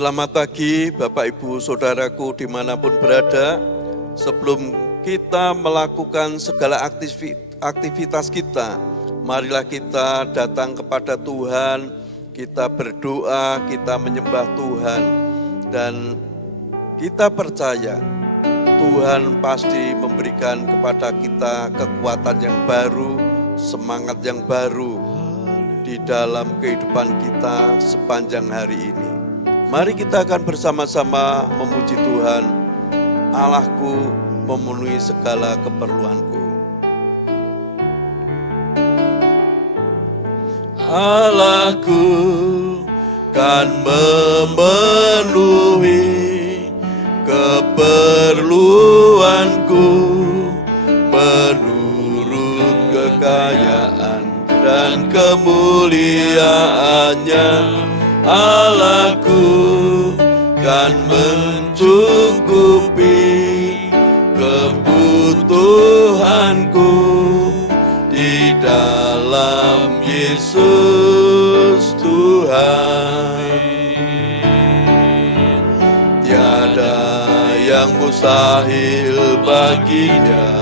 Selamat pagi Bapak Ibu Saudaraku dimanapun berada. Sebelum kita melakukan segala aktivitas kita, marilah kita datang kepada Tuhan, kita berdoa, kita menyembah Tuhan, dan kita percaya Tuhan pasti memberikan kepada kita kekuatan yang baru, semangat yang baru di dalam kehidupan kita sepanjang hari ini. Mari kita akan bersama-sama memuji Tuhan. Allahku memenuhi segala keperluanku. Allahku kan memenuhi keperluanku menurut kekayaan dan kemuliaannya. Allahku kan mencukupi kebutuhanku di dalam Yesus Tuhan. Tiada yang mustahil baginya.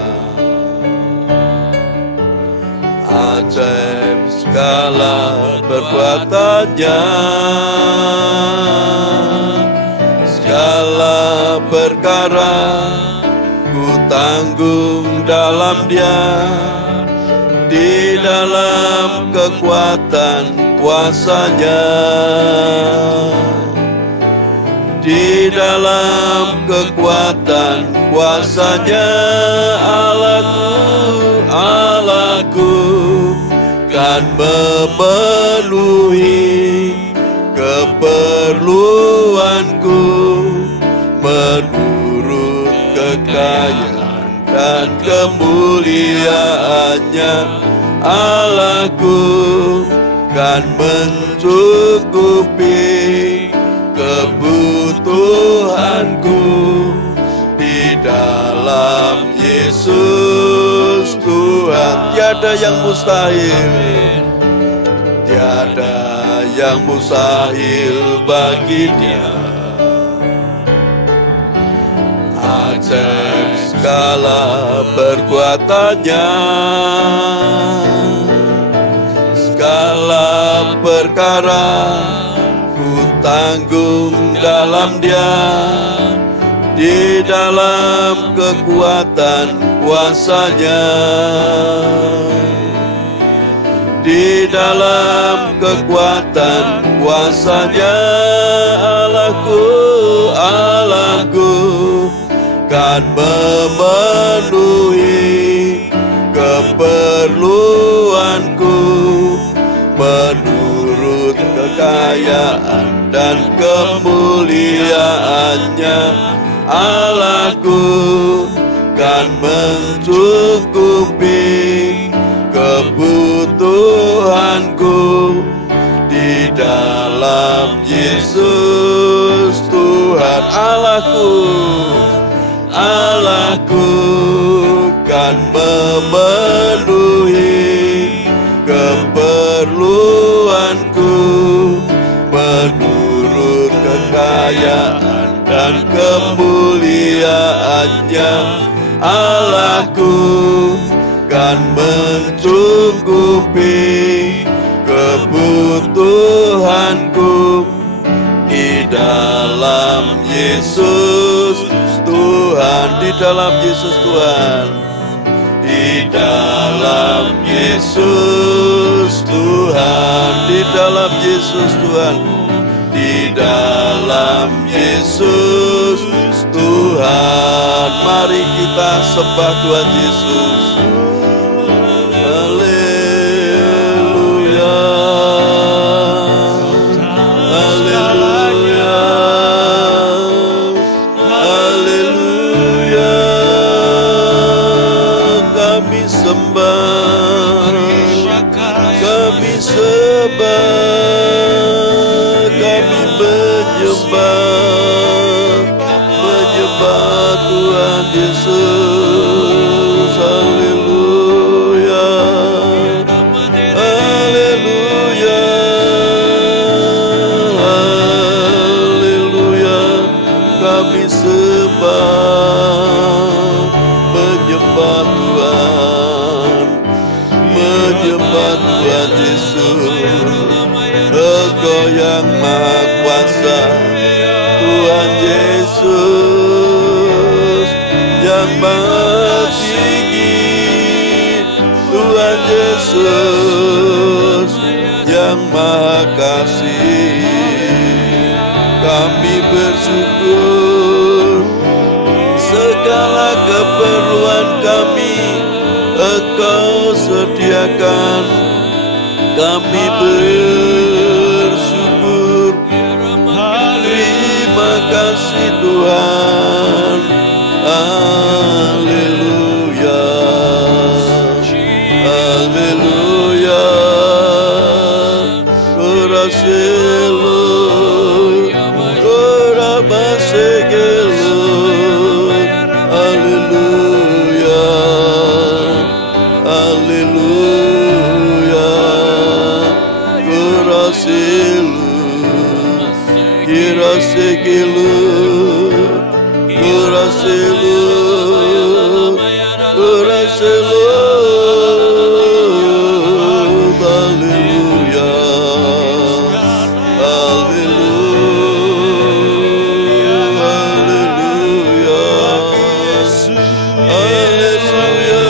Ajaib segala perbuatannya, segala perkara ku tanggung dalam Dia, di dalam kekuatan kuasa-Nya, di dalam kekuatan kuasa-Nya. Allahku kan memenuhi keperluanku menurut kekayaan dan kemuliaannya. Allahku kan mencukupi kebutuhanku di dalam Yesus Tuhan. Tiada yang mustahil, tiada yang mustahil bagi Dia. Ajaib segala perbuatannya, segala perkara ku tanggung dalam Dia, di dalam kekuatan kuasa-Nya, di dalam kekuatan kuasa-Nya. Allahku kan memenuhi keperluanku menurut kekayaan dan kemuliaannya. Allahku kan mencukupi kebutuhanku di dalam Yesus Tuhan. Allahku kan memenuhi keperluanku menurut kekayaan dan kemuliaannya. Allahku kan mencukupi kebutuhanku di dalam Yesus Tuhan, di dalam Yesus Tuhan, di dalam Yesus Tuhan, di dalam Yesus Tuhan, di dalam Yesus Tuhan. Mari kita sembah Tuhan Yesus. Haleluya, haleluya, haleluya. Kami sembah, kami sembah, kami menyembah Tuhan Yesus. Haleluya, haleluya, haleluya. Maha Kuasa, Tuhan Yesus yang Maha Tinggi, Tuhan Yesus yang Maha Kasih. Kami bersyukur segala keperluan kami Engkau sediakan. Kami bersyukur, terima kasih Tuhan. Haleluya, haleluya. Kuraselu, kurabasegelu. Haleluya, haleluya. Kuraselu, kirasegelu, kuraselu, kuraselu. Haleluya, haleluya, haleluya, haleluya,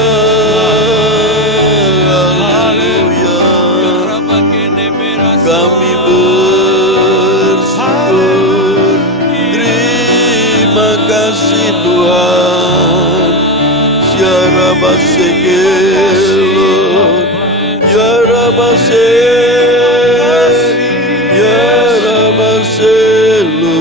haleluya. Kami bersyukur, terima kasih Tuhan. Ya Rabasekelo, Ya Rabase, Ya Rabaselo,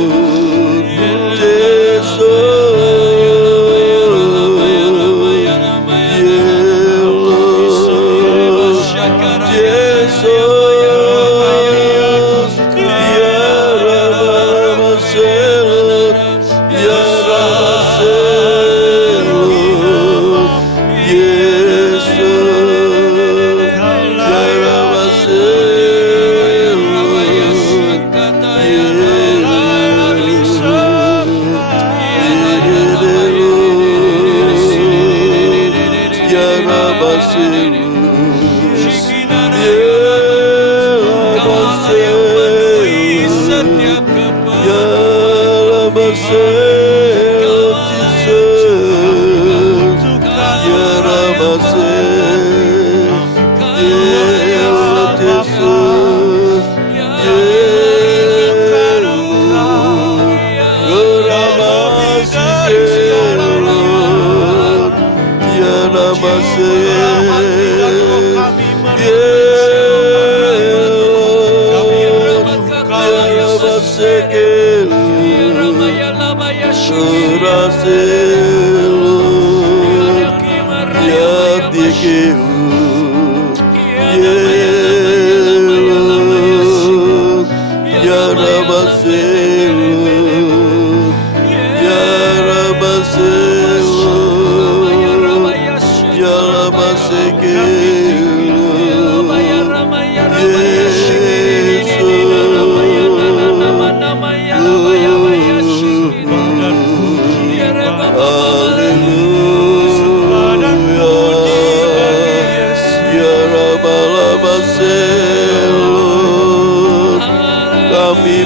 Kami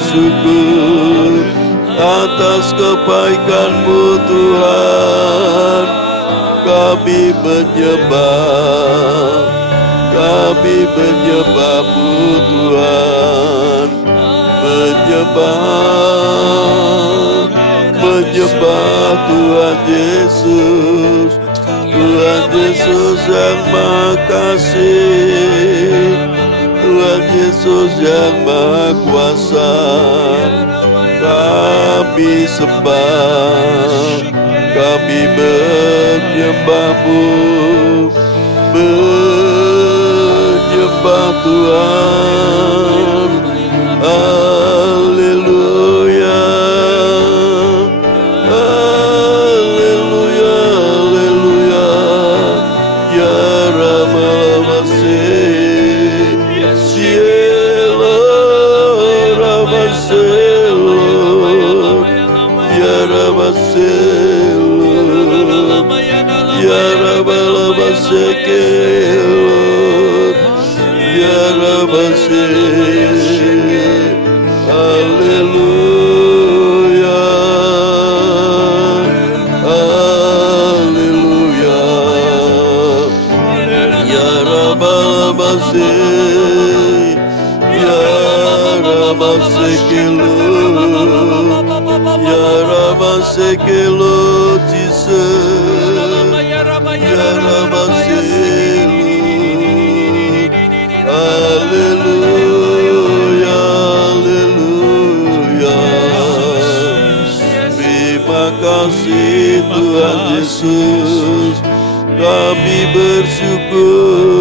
bersyukur atas kebaikan-Mu Tuhan. Kami menyembah-Mu Tuhan. Menyembah Tuhan Yesus, Tuhan Yesus yang Maha Kasih, Tuhan Yesus yang Maha Kuasa. Kami sembah, kami menyembah-Mu, menyembah Tuhan. Haleluya, haleluya, haleluya. Ya Ramase, Cielo Ramaselo, Ya Ramaselo, Ya Ramaselo, Ya Ramaselo. sekelo, ya Rama sekelo Jesus, ya Rama sekelo, haleluya, haleluya. Terima kasih Tuhan Yesus, kami bersyukur.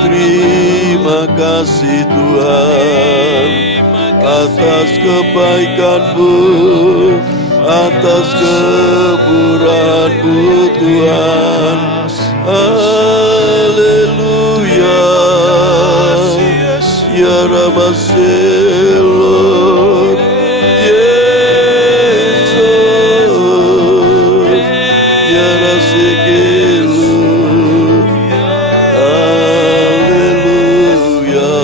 Terima kasih Tuhan atas kebaikan-Mu, atas kemurahan-Mu Tuhan. Haleluya, ya Rama Selor, Yesus, ya Rasekelu. Haleluya,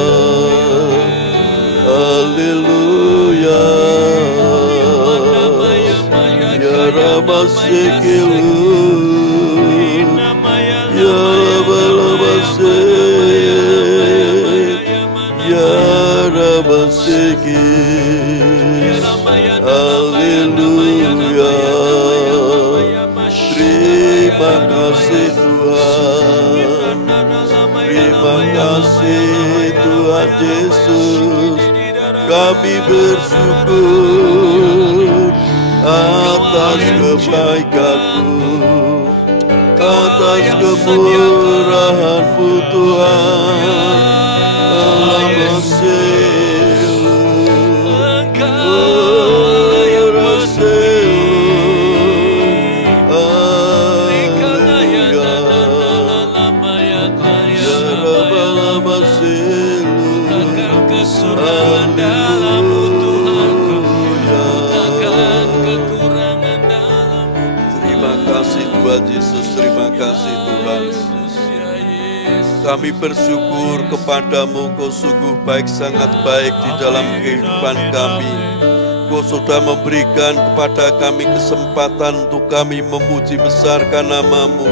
haleluya, ya Rama Sekelu, ya Rama Sekelu, haleluya. Terima kasih Tuhan, terima kasih Tuhan Yesus, kami bersyukur atas kebaikan-Mu, atas kemurahan-Mu Tuhan. Yesus, terima kasih Tuhan. Kami bersyukur kepadamu, Kau sungguh baik, sangat baik di dalam kehidupan kami. Kau sudah memberikan kepada kami kesempatan untuk kami memuji besarkan nama-Mu.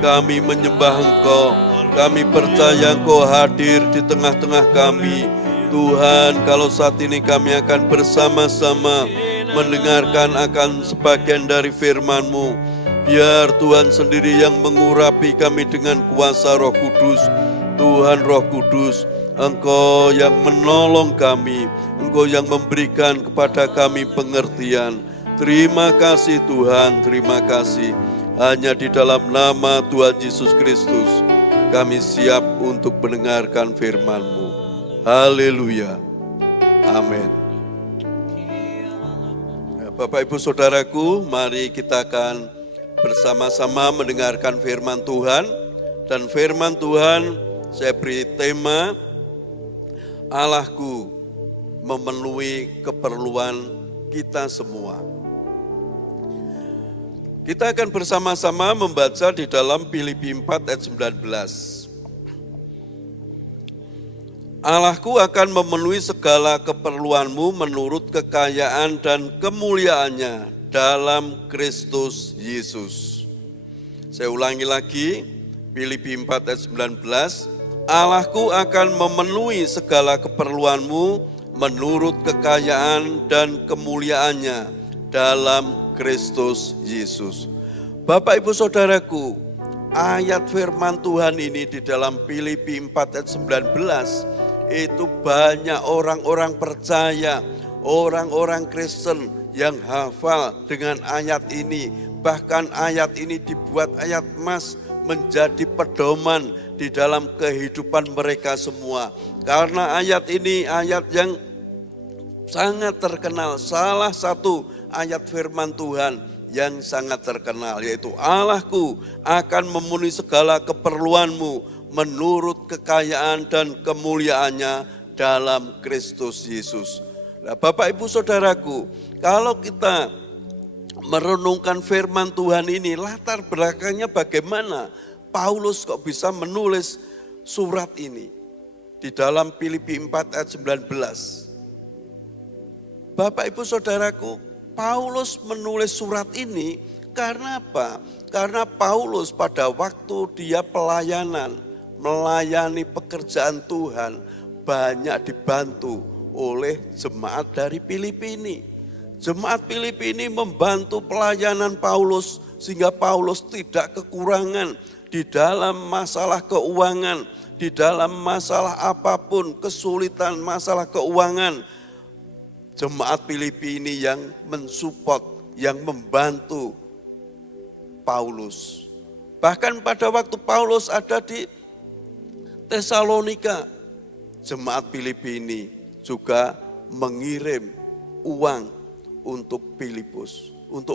Kami menyembah Engkau, kami percaya Engkau hadir di tengah-tengah kami. Tuhan, kalau saat ini kami akan bersama-sama mendengarkan akan sebagian dari firman-Mu. Biar Tuhan sendiri yang mengurapi kami dengan kuasa Roh Kudus. Tuhan Roh Kudus, Engkau yang menolong kami, Engkau yang memberikan kepada kami pengertian. Terima kasih Tuhan, terima kasih. Hanya di dalam nama Tuhan Yesus Kristus, kami siap untuk mendengarkan firman-Mu. Haleluya, amin. Bapak Ibu Saudaraku, mari kita akan bersama-sama mendengarkan firman Tuhan. Dan firman Tuhan saya beri tema, Allahku memenuhi keperluan kita semua. Kita akan bersama-sama membaca di dalam Filipi 4 ayat 19. Allahku akan memenuhi segala keperluanmu menurut kekayaan dan kemuliaannya dalam Kristus Yesus. Saya ulangi lagi, Filipi 4 ayat 19. Allahku akan memenuhi segala keperluanmu menurut kekayaan dan kemuliaannya dalam Kristus Yesus. Bapak Ibu Saudaraku, ayat firman Tuhan ini di dalam Filipi 4 ayat 19 itu banyak orang-orang percaya, orang-orang Kristen yang hafal dengan ayat ini. Bahkan ayat ini dibuat ayat emas menjadi pedoman di dalam kehidupan mereka semua. Karena ayat ini ayat yang sangat terkenal, salah satu ayat firman Tuhan yang sangat terkenal, yaitu Allahku akan memenuhi segala keperluanmu menurut kekayaan dan kemuliaannya dalam Kristus Yesus. Nah, Bapak Ibu Saudaraku, kalau kita merenungkan firman Tuhan ini, latar belakangnya bagaimana Paulus kok bisa menulis surat ini di dalam Filipi 4 ayat 19. Bapak Ibu Saudaraku, Paulus menulis surat ini karena apa? Karena Paulus pada waktu dia pelayanan, melayani pekerjaan Tuhan, banyak dibantu oleh jemaat dari Filipi ini. Jemaat Filipi ini membantu pelayanan Paulus sehingga Paulus tidak kekurangan di dalam masalah keuangan, di dalam masalah apapun, kesulitan masalah keuangan. Jemaat Filipi ini yang mensupport, yang membantu Paulus. Bahkan pada waktu Paulus ada di Tesalonika, jemaat Filipi ini juga mengirim uang untuk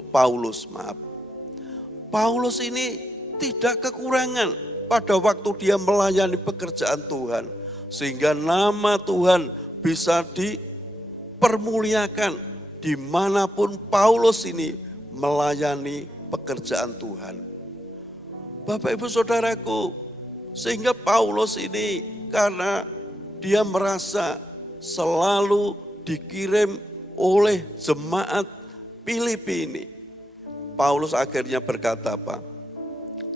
Paulus. Paulus ini tidak kekurangan pada waktu dia melayani pekerjaan Tuhan. Sehingga nama Tuhan bisa dipermuliakan dimanapun Paulus ini melayani pekerjaan Tuhan. Bapak Ibu Saudaraku, sehingga Paulus ini karena dia merasa selalu dikirim oleh jemaat Filipi ini. Paulus akhirnya berkata apa?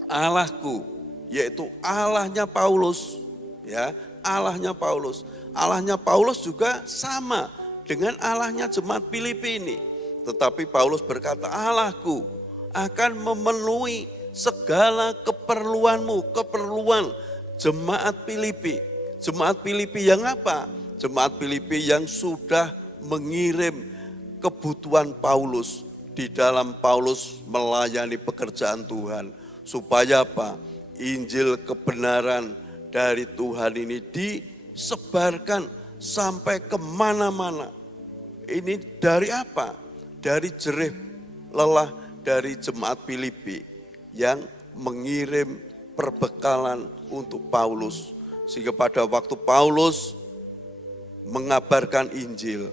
Allahku, yaitu Allahnya Paulus, ya, Allahnya Paulus. Allahnya Paulus juga sama dengan Allahnya jemaat Filipi ini. Tetapi Paulus berkata, Allahku akan memenuhi segala keperluanmu, keperluan jemaat Filipi. Jemaat Filipi yang apa? Jemaat Filipi yang sudah mengirim kebutuhan Paulus di dalam Paulus melayani pekerjaan Tuhan. Supaya apa? Injil kebenaran dari Tuhan ini disebarkan sampai kemana-mana. Ini dari apa? Dari jerih lelah dari jemaat Filipi yang mengirim perbekalan untuk Paulus. Sehingga pada waktu Paulus mengabarkan Injil,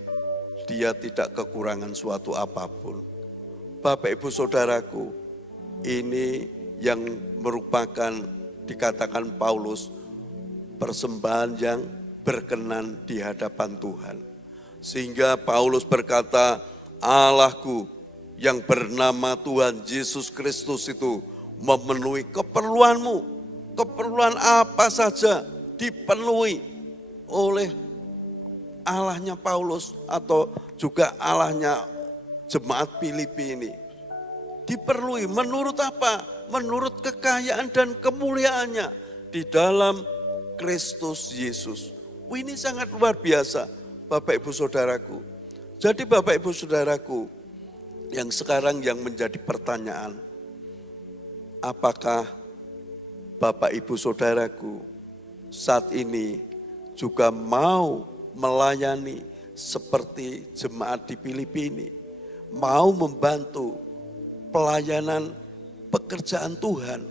dia tidak kekurangan suatu apapun. Bapak Ibu Saudaraku, ini yang merupakan dikatakan Paulus persembahan yang berkenan di hadapan Tuhan. Sehingga Paulus berkata, Allahku yang bernama Tuhan Yesus Kristus itu memenuhi keperluanmu. Keperluan apa saja dipenuhi oleh Allahnya Paulus atau juga Allahnya jemaat Filipi ini. Diperlukan menurut apa? Menurut kekayaan dan kemuliaannya di dalam Kristus Yesus. Ini sangat luar biasa Bapak Ibu Saudaraku. Jadi Bapak Ibu Saudaraku, yang sekarang yang menjadi pertanyaan, apakah Bapak Ibu Saudaraku saat ini juga mau melayani seperti jemaat di Filipi ini, mau membantu pelayanan pekerjaan Tuhan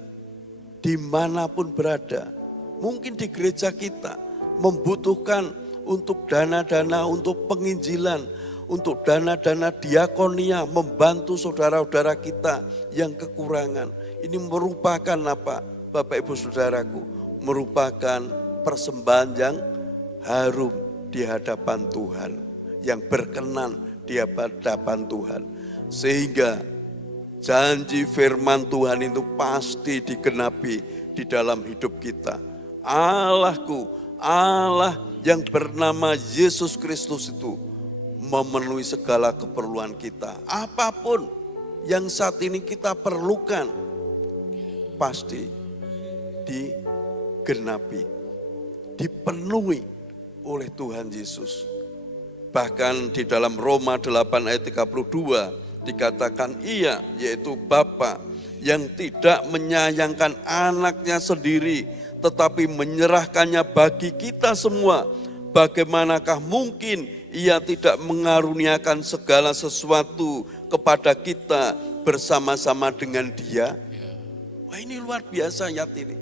dimanapun berada. Mungkin di gereja kita membutuhkan untuk dana-dana untuk penginjilan, untuk dana-dana diakonia, membantu saudara-saudara kita yang kekurangan. Ini merupakan apa? Bapak Ibu Saudaraku, merupakan persembahan yang harum di hadapan Tuhan, yang berkenan di hadapan Tuhan. Sehingga janji firman Tuhan itu pasti digenapi di dalam hidup kita. Allahku, Allah yang bernama Yesus Kristus itu memenuhi segala keperluan kita. Apapun yang saat ini kita perlukan, pasti digenapi, dipenuhi oleh Tuhan Yesus. Bahkan di dalam Roma 8 ayat 32 dikatakan ia, yaitu Bapa yang tidak menyayangkan anaknya sendiri, tetapi menyerahkannya bagi kita semua. Bagaimanakah mungkin ia tidak mengaruniakan segala sesuatu kepada kita bersama-sama dengan Dia? Wah, ini luar biasa ayat ini.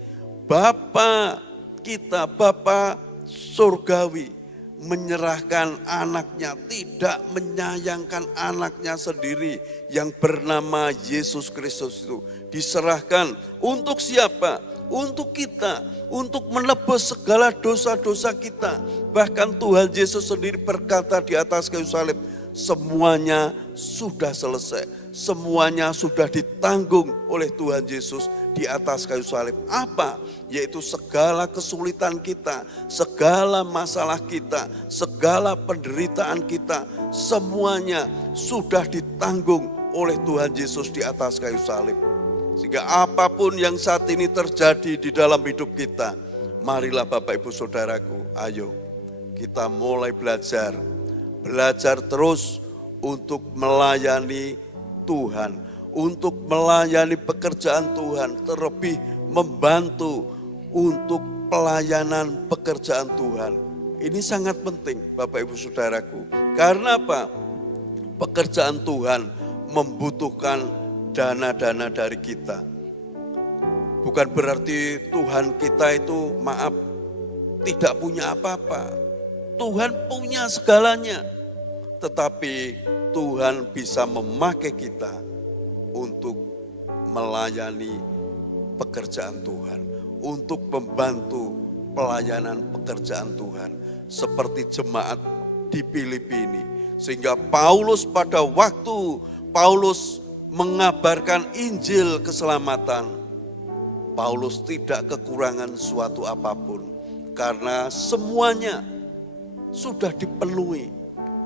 Bapa kita, Bapa surgawi, menyerahkan anaknya, tidak menyayangkan anaknya sendiri yang bernama Yesus Kristus itu. Diserahkan untuk siapa? Untuk kita, untuk menebus segala dosa-dosa kita. Bahkan Tuhan Yesus sendiri berkata di atas kayu salib, Semuanya sudah selesai. Semuanya sudah ditanggung oleh Tuhan Yesus di atas kayu salib. Apa? Yaitu segala kesulitan kita, segala masalah kita, segala penderitaan kita, semuanya sudah ditanggung oleh Tuhan Yesus di atas kayu salib. Sehingga apapun yang saat ini terjadi di dalam hidup kita, marilah Bapak Ibu Saudaraku, ayo kita mulai belajar terus untuk melayani Tuhan, untuk melayani pekerjaan Tuhan, terlebih membantu untuk pelayanan pekerjaan Tuhan. Ini sangat penting Bapak Ibu Saudaraku. Karena apa? Pekerjaan Tuhan membutuhkan dana-dana dari kita. Bukan berarti Tuhan kita itu tidak punya apa-apa. Tuhan punya segalanya. Tetapi Tuhan bisa memakai kita untuk melayani pekerjaan Tuhan. Untuk membantu pelayanan pekerjaan Tuhan. Seperti jemaat di Filipi ini. Sehingga Paulus pada waktu Paulus mengabarkan Injil keselamatan, Paulus tidak kekurangan suatu apapun. Karena semuanya sudah dipenuhi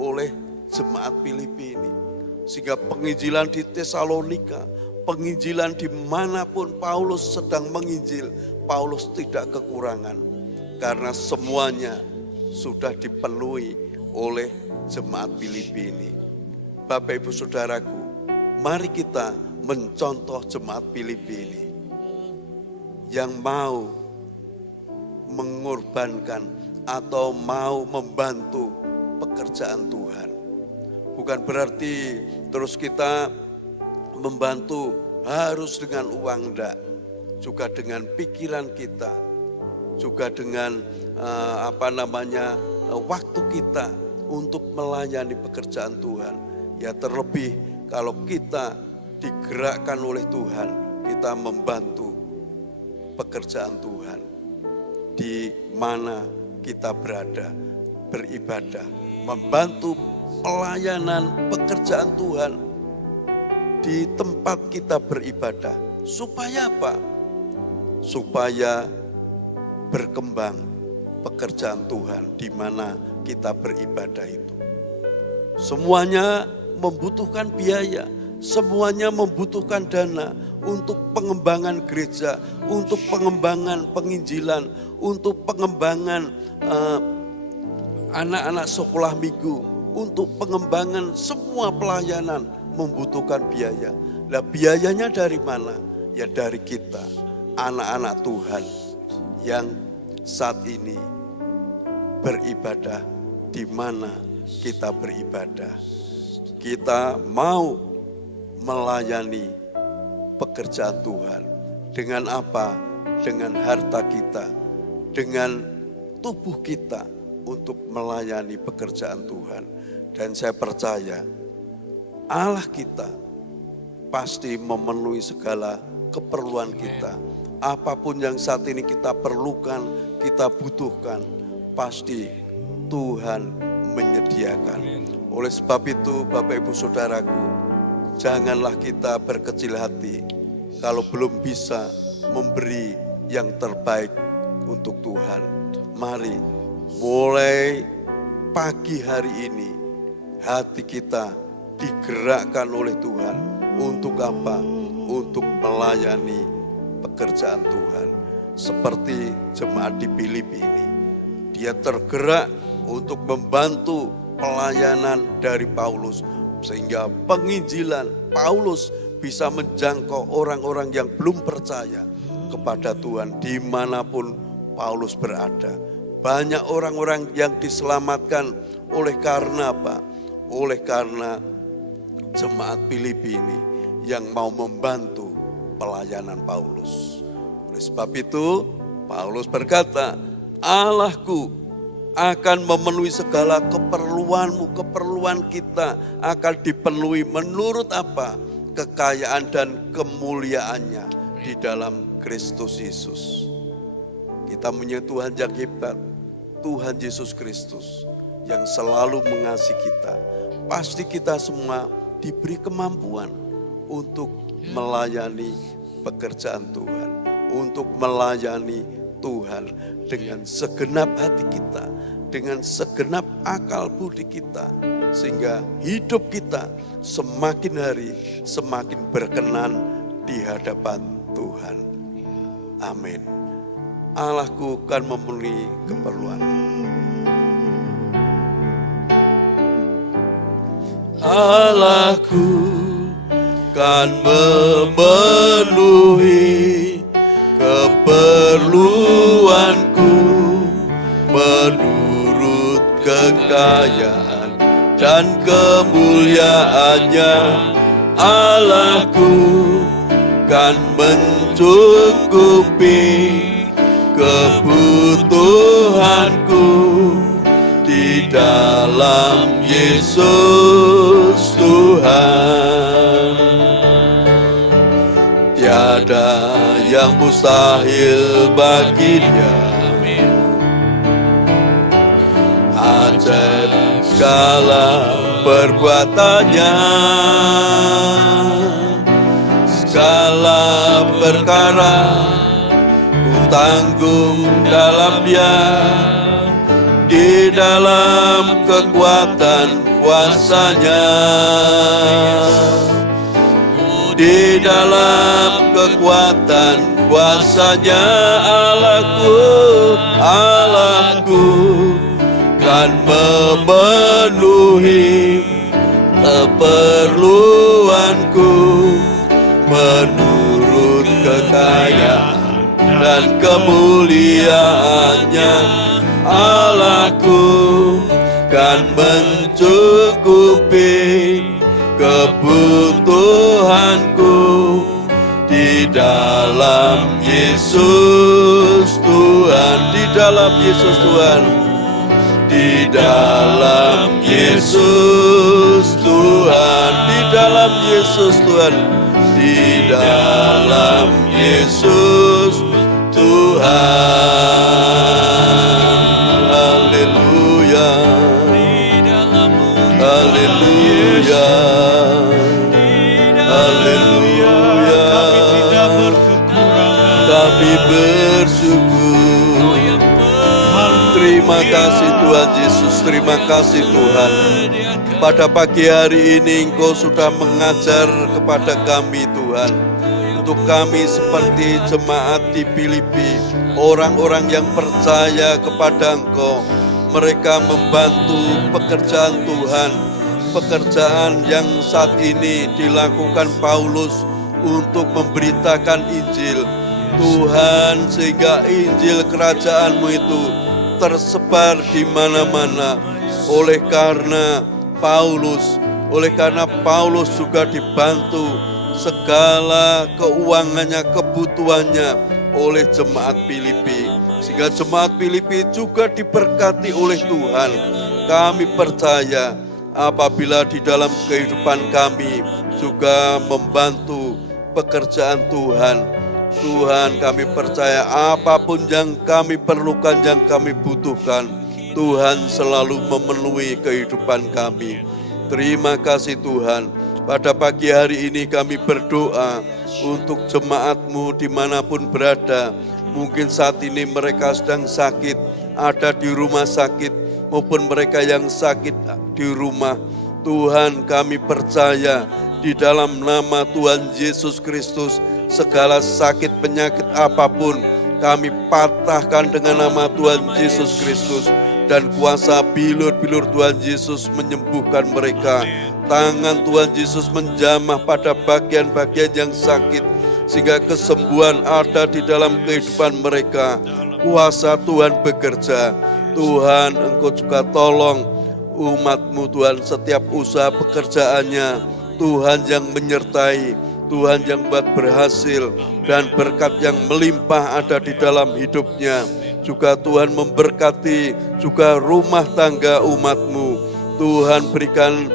oleh jemaat Filipi ini. Sehingga penginjilan di Tesalonika, penginjilan dimanapun Paulus sedang menginjil, Paulus tidak kekurangan. Karena semuanya sudah dipenuhi oleh jemaat Filipi ini. Bapak Ibu Saudaraku, mari kita mencontoh jemaat Filipi ini. Yang mau mengorbankan atau mau membantu pekerjaan Tuhan. Bukan berarti terus kita membantu harus dengan uang, enggak. Juga dengan pikiran kita, juga dengan waktu kita untuk melayani pekerjaan Tuhan. Ya terlebih kalau kita digerakkan oleh Tuhan, kita membantu pekerjaan Tuhan. Di mana kita berada, beribadah, membantu pelayanan pekerjaan Tuhan di tempat kita beribadah. Supaya apa? Supaya berkembang pekerjaan Tuhan di mana kita beribadah itu. Semuanya membutuhkan biaya, semuanya membutuhkan dana untuk pengembangan gereja, untuk pengembangan penginjilan, untuk pengembangan anak-anak sekolah minggu, untuk pengembangan semua pelayanan membutuhkan biaya. Nah, biayanya dari mana? Ya dari kita, anak-anak Tuhan yang saat ini beribadah di mana kita beribadah. Kita mau melayani pekerjaan Tuhan. Dengan apa? Dengan harta kita, dengan tubuh kita untuk melayani pekerjaan Tuhan. Dan saya percaya Allah kita pasti memenuhi segala keperluan kita. Apapun yang saat ini kita perlukan, kita butuhkan, pasti Tuhan menyediakan. Oleh sebab itu Bapak Ibu Saudaraku, janganlah kita berkecil hati kalau belum bisa memberi yang terbaik untuk Tuhan. Mari mulai pagi hari ini hati kita digerakkan oleh Tuhan. Untuk apa? Untuk melayani pekerjaan Tuhan. Seperti jemaat di Filipi ini. Dia tergerak untuk membantu pelayanan dari Paulus. Sehingga penginjilan Paulus bisa menjangkau orang-orang yang belum percaya kepada Tuhan dimanapun Paulus berada. Banyak orang-orang yang diselamatkan oleh karena apa? Oleh karena jemaat Filipi ini yang mau membantu pelayanan Paulus. Oleh sebab itu Paulus berkata, Allahku akan memenuhi segala keperluanmu, keperluan kita akan dipenuhi menurut apa? Kekayaan dan kemuliaannya di dalam Kristus Yesus. Kita punya Tuhan yang hebat, Tuhan Yesus Kristus yang selalu mengasihi kita, pasti kita semua diberi kemampuan untuk melayani pekerjaan Tuhan, untuk melayani Tuhan dengan segenap hati kita, dengan segenap akal budi kita, sehingga hidup kita semakin hari semakin berkenan di hadapan Tuhan. Amin. Allahku akan memenuhi keperluanmu. Allahku kan memenuhi keperluanku menurut kekayaan dan kemuliaannya. Allahku kan mencukupi kebutuhanku di dalam Yesus Tuhan. Tiada yang mustahil baginya. Ajaib segala perbuatannya, segala perkara ku tanggung dalam Dia, di dalam kekuatan kuasa-Nya, di dalam kekuatan kuasa-Nya. Allahku kan memenuhi keperluanku menurut kekayaan dan kemuliaannya. Allahku kan mencukupi kebutuhanku di dalam Yesus Tuhan, di dalam Yesus Tuhan, di dalam Yesus Tuhan, di dalam Yesus Tuhan, di dalam Yesus Tuhan. Haleluya, haleluya, haleluya. Kami bersyukur. Terima kasih Tuhan Yesus, terima kasih Tuhan. Pada pagi hari ini Engkau sudah mengajar kepada kami Tuhan. Untuk kami seperti jemaat di Filipi, orang-orang yang percaya kepada Engkau. Mereka membantu pekerjaan Tuhan, pekerjaan yang saat ini dilakukan Paulus untuk memberitakan Injil Tuhan, sehingga Injil kerajaan-Mu itu tersebar di mana-mana. Oleh karena Paulus juga dibantu segala keuangannya, kebutuhannya oleh jemaat Filipi, sehingga jemaat Filipi juga diberkati oleh Tuhan. Kami percaya apabila di dalam kehidupan kami juga membantu pekerjaan Tuhan, kami percaya apapun yang kami perlukan, yang kami butuhkan, Tuhan selalu memenuhi kehidupan kami. Terima kasih Tuhan. Pada pagi hari ini kami berdoa untuk jemaat-Mu dimanapun berada. Mungkin saat ini mereka sedang sakit, ada di rumah sakit, maupun mereka yang sakit di rumah. Tuhan, kami percaya di dalam nama Tuhan Yesus Kristus, segala sakit penyakit apapun kami patahkan dengan nama Tuhan Yesus Kristus, dan kuasa bilur-bilur Tuhan Yesus menyembuhkan mereka. Tangan Tuhan Yesus menjamah pada bagian-bagian yang sakit, sehingga kesembuhan ada di dalam kehidupan mereka. Kuasa Tuhan bekerja. Tuhan, Engkau juga tolong umat-Mu Tuhan, setiap usaha pekerjaannya, Tuhan yang menyertai, Tuhan yang buat berhasil, dan berkat yang melimpah ada di dalam hidupnya. Juga Tuhan memberkati juga rumah tangga umat-Mu. Tuhan berikan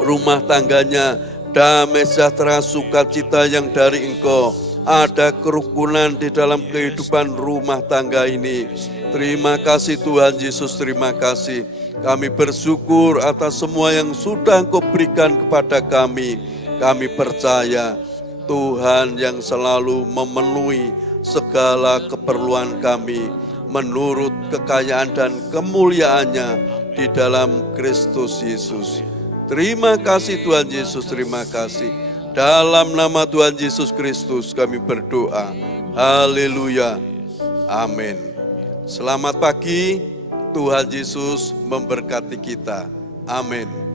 rumah tangganya damai sejahtera, sukacita yang dari Engkau. Ada kerukunan di dalam kehidupan rumah tangga ini. Terima kasih Tuhan Yesus, terima kasih. Kami bersyukur atas semua yang sudah Engkau berikan kepada kami. Kami percaya Tuhan yang selalu memenuhi segala keperluan kami menurut kekayaan dan kemuliaannya di dalam Kristus Yesus. Terima kasih Tuhan Yesus, terima kasih. Dalam nama Tuhan Yesus Kristus kami berdoa. Haleluya. Amin. Selamat pagi, Tuhan Yesus memberkati kita. Amin.